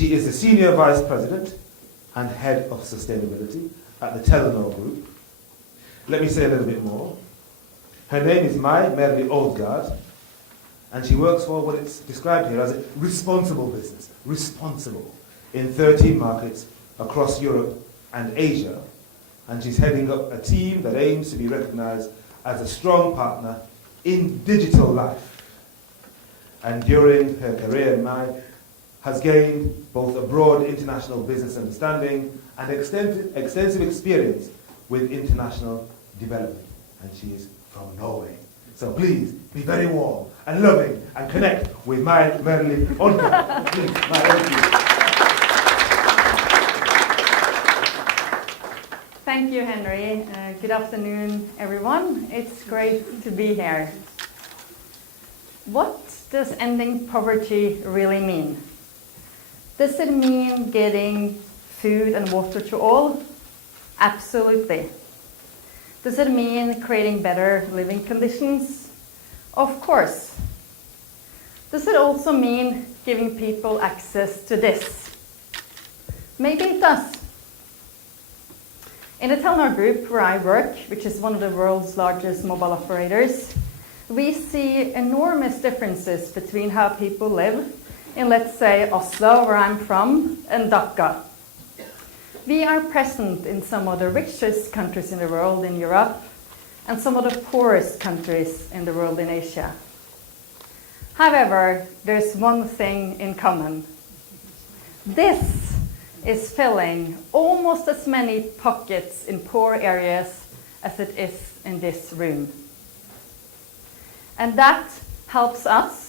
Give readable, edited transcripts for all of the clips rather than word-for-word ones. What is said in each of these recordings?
She is the Senior Vice President and Head of Sustainability at the Tenor Group. Let me say a little bit more. Her name is Mai Oldgard, and she works for what it's described here as a responsible business, responsible, in 13 markets across Europe and Asia. And she's heading up a team that aims to be recognized as a strong partner in digital life. And during her career, Mai has gained both a broad international business understanding and extensive experience with international development. And she is from Norway. So please be very warm and loving and connect with Mai Oldgard. Please, Mai, thank you. Thank you, Henry. Good afternoon, everyone. It's great to be here. What does ending poverty really mean? Does it mean getting food and water to all? Absolutely. Does it mean creating better living conditions? Of course. Does it also mean giving people access to this? Maybe it does. In the Tenor Group, where I work, which is one of the world's largest mobile operators, we see enormous differences between how people live in, let's say, Oslo, where I'm from, and Dhaka. We are present in some of the richest countries in the world in Europe and some of the poorest countries in the world in Asia. However, there's one thing in common. This is filling almost as many pockets in poor areas as it is in this room. And that helps us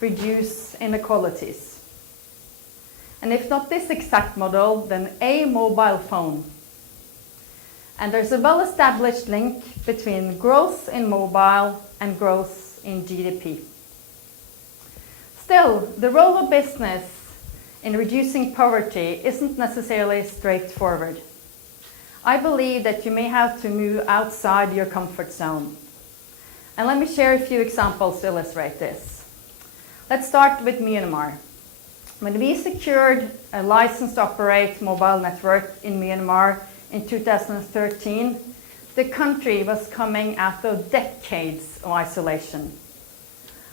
reduce inequalities. And if not this exact model, then a mobile phone. And there's a well-established link between growth in mobile and growth in GDP. Still, the role of business in reducing poverty isn't necessarily straightforward. I believe that you may have to move outside your comfort zone. And let me share a few examples to illustrate this. Let's start with Myanmar. When we secured a license to operate mobile network in Myanmar in 2013, the country was coming out of decades of isolation.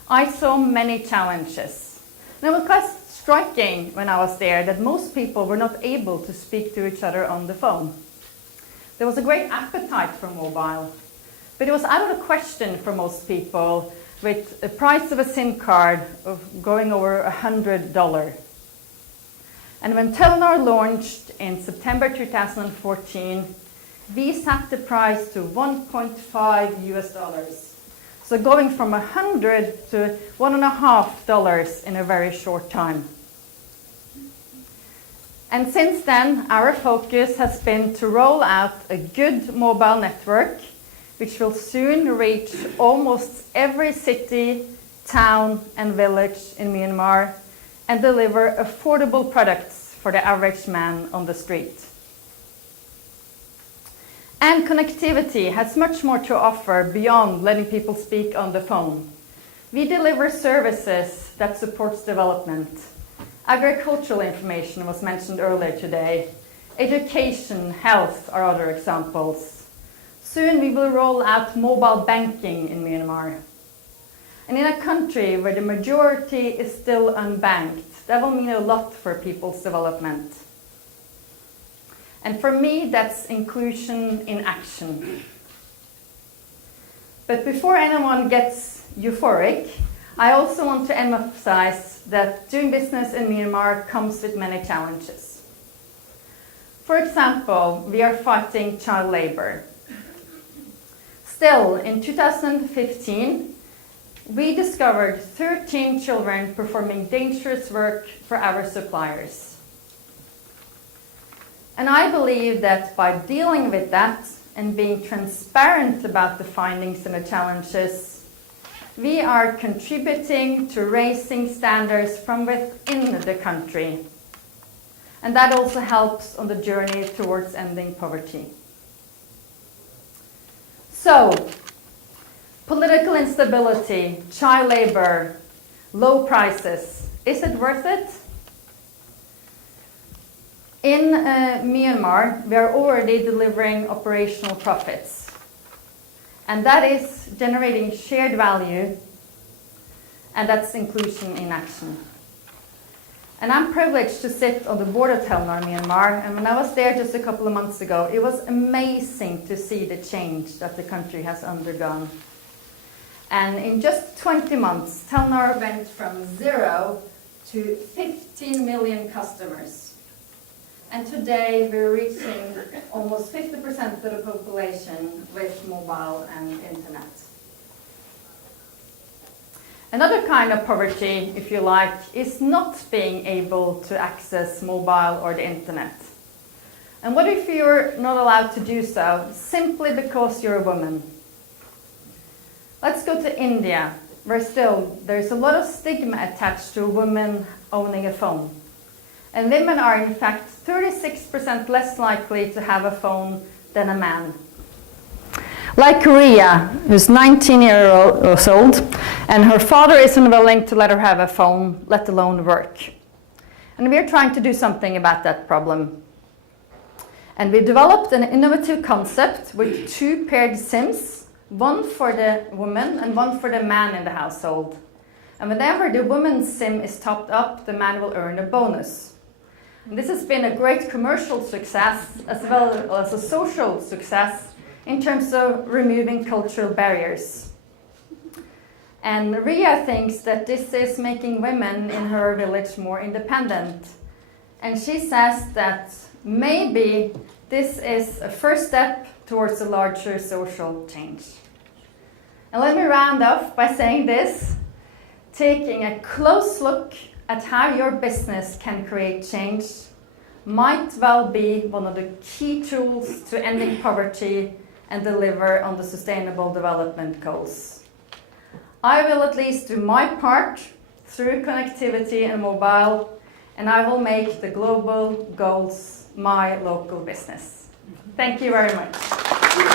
I saw many challenges. And it was quite striking when I was there that most people were not able to speak to each other on the phone. There was a great appetite for mobile, but it was out of the question for most people with the price of a SIM card of going over $100. And when Telenor launched in September 2014, we set the price to $1.5 US. So going from $100 to $1.50 in a very short time. And since then, our focus has been to roll out a good mobile network, which will soon reach almost every city, town, and village in Myanmar, and deliver affordable products for the average man on the street. And connectivity has much more to offer beyond letting people speak on the phone. We deliver services that supports development. Agricultural information was mentioned earlier today. Education, health are other examples. Soon we will roll out mobile banking in Myanmar. And in a country where the majority is still unbanked, that will mean a lot for people's development. And for me, that's inclusion in action. But before anyone gets euphoric, I also want to emphasize that doing business in Myanmar comes with many challenges. For example, we are fighting child labor. Still, in 2015, we discovered 13 children performing dangerous work for our suppliers. And I believe that by dealing with that and being transparent about the findings and the challenges, we are contributing to raising standards from within the country. And that also helps on the journey towards ending poverty. So, political instability, child labor, low prices, is it worth it? In Myanmar, we are already delivering operational profits. And that is generating shared value, and that's inclusion in action. And I'm privileged to sit on the board of Tenor Myanmar, and when I was there just a couple of months ago, it was amazing to see the change that the country has undergone. And in just 20 months, Tenor went from 0 to 15 million customers. And today we're reaching almost 50% of the population with mobile and internet. Another kind of poverty, if you like, is not being able to access mobile or the internet. And what if you're not allowed to do so simply because you're a woman? Let's go to India, where still there's a lot of stigma attached to a woman owning a phone. And women are in fact 36% less likely to have a phone than a man. Like Korea, who's 19 years old, and her father isn't willing to let her have a phone, let alone work. And we're trying to do something about that problem. And we developed an innovative concept with 2 paired SIMs, one for the woman and one for the man in the household. And whenever the woman's SIM is topped up, the man will earn a bonus. And this has been a great commercial success as well as a social success in terms of removing cultural barriers. And Ria thinks that this is making women in her village more independent. And she says that maybe this is a first step towards a larger social change. And let me round off by saying this: taking a close look at how your business can create change might well be one of the key tools to ending poverty and deliver on the Sustainable Development Goals. I will at least do my part through connectivity and mobile, and I will make the global goals my local business. Thank you very much.